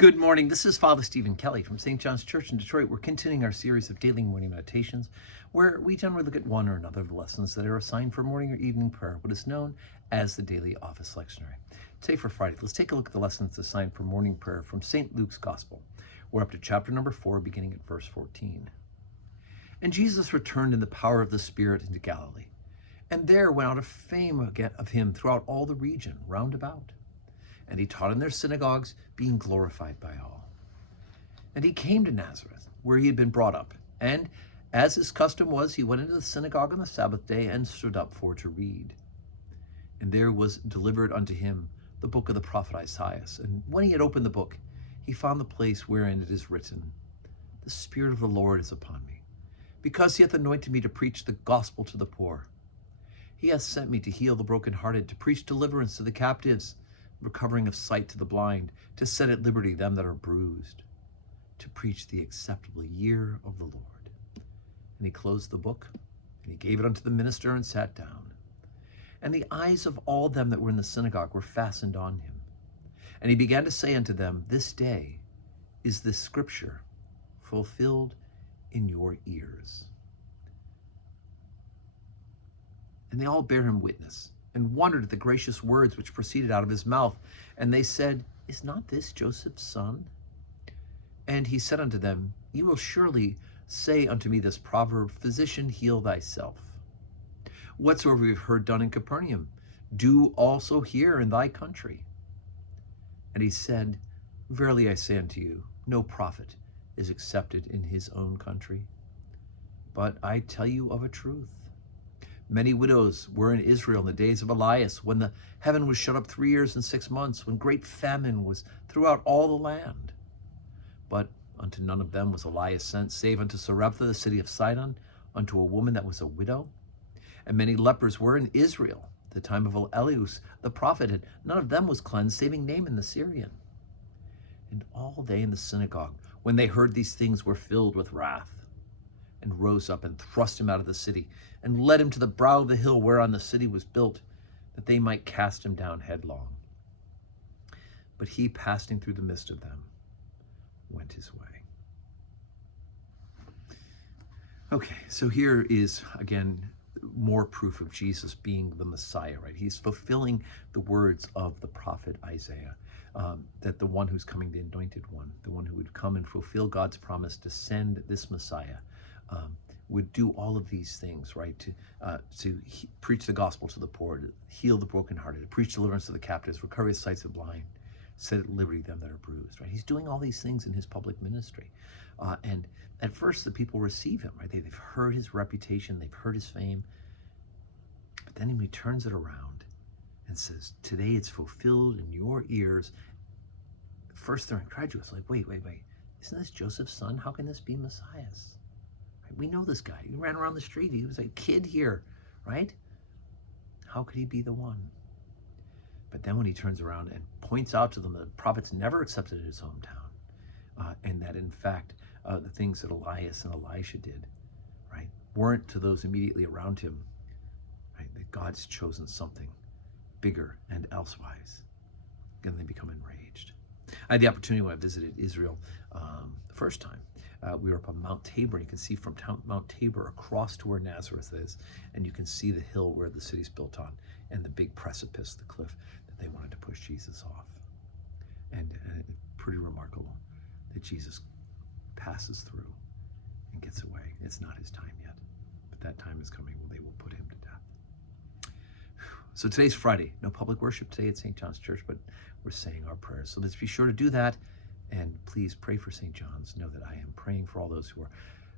Good morning. This is Father Stephen Kelly from St. John's Church in Detroit. We're continuing our series of daily morning meditations where we generally look at one or another of the lessons that are assigned for morning or evening prayer, what is known as the daily office lectionary. Today for Friday, let's take a look at the lessons assigned for morning prayer from St. Luke's Gospel. We're up to chapter number 4, beginning at verse 14. And Jesus returned in the power of the Spirit into Galilee, and there went out a fame of him throughout all the region round about. And he taught in their synagogues, being glorified by all. And he came to Nazareth, where he had been brought up. And as his custom was, he went into the synagogue on the Sabbath day and stood up for to read. And there was delivered unto him the book of the prophet Isaiah. And when he had opened the book, he found the place wherein it is written, The Spirit of the Lord is upon me, because he hath anointed me to preach the gospel to the poor. He hath sent me to heal the brokenhearted, to preach deliverance to the captives, recovering of sight to the blind, to set at liberty them that are bruised, to preach the acceptable year of the Lord. And he closed the book, and he gave it unto the minister, and sat down. And the eyes of all them that were in the synagogue were fastened on him. And he began to say unto them, This day is this scripture fulfilled in your ears. And they all bare him witness, and wondered at the gracious words which proceeded out of his mouth. And they said, Is not this Joseph's son? And he said unto them, Ye will surely say unto me this proverb, Physician, heal thyself. Whatsoever we have heard done in Capernaum, do also here in thy country. And he said, Verily I say unto you, no prophet is accepted in his own country. But I tell you of a truth, many widows were in Israel in the days of Elias, when the heaven was shut up 3 years and 6 months, when great famine was throughout all the land. But unto none of them was Elias sent, save unto Sarepta, the city of Sidon, unto a woman that was a widow. And many lepers were in Israel, the time of Elias the prophet, and none of them was cleansed, saving Naaman the Syrian. And all they in the synagogue, when they heard these things, were filled with wrath, and rose up and thrust him out of the city, and led him to the brow of the hill whereon the city was built, that they might cast him down headlong. But he, passing through the midst of them, went his way. Okay, so here is, again, more proof of Jesus being the Messiah, right? He's fulfilling the words of the prophet Isaiah, that the one who's coming, the anointed one, the one who would come and fulfill God's promise to send this Messiah, would do all of these things, right? To preach the gospel to the poor, to heal the brokenhearted, to preach deliverance to the captives, recover the sight of the blind, set at liberty them that are bruised, right? He's doing all these things in his public ministry. And at first the people receive him, right? They've heard his reputation, they've heard his fame. But then he turns it around and says, today it's fulfilled in your ears. First they're incredulous, like, wait. Isn't this Joseph's son? How can this be Messiah's? We know this guy. He ran around the street. He was a kid here, right? How could he be the one? But then when he turns around and points out to them that the prophets never accepted in his hometown, and that in fact, the things that Elias and Elisha did, right, weren't to those immediately around him, right? That God's chosen something bigger and elsewise. Then they become enraged. I had the opportunity when I visited Israel the first time. We were up on Mount Tabor. You can see from Mount Tabor across to where Nazareth is, and you can see the hill where the city's built on, and the big precipice, the cliff that they wanted to push Jesus off. And it's pretty remarkable that Jesus passes through and gets away. It's not his time yet, but that time is coming when they will put him to death. So today's Friday. No public worship today at St. John's Church, but we're saying our prayers. So let's be sure to do that. And please pray for St. John's. Know that I am praying for all those who are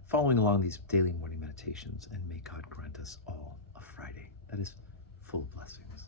following along these daily morning meditations. And may God grant us all a Friday that is full of blessings.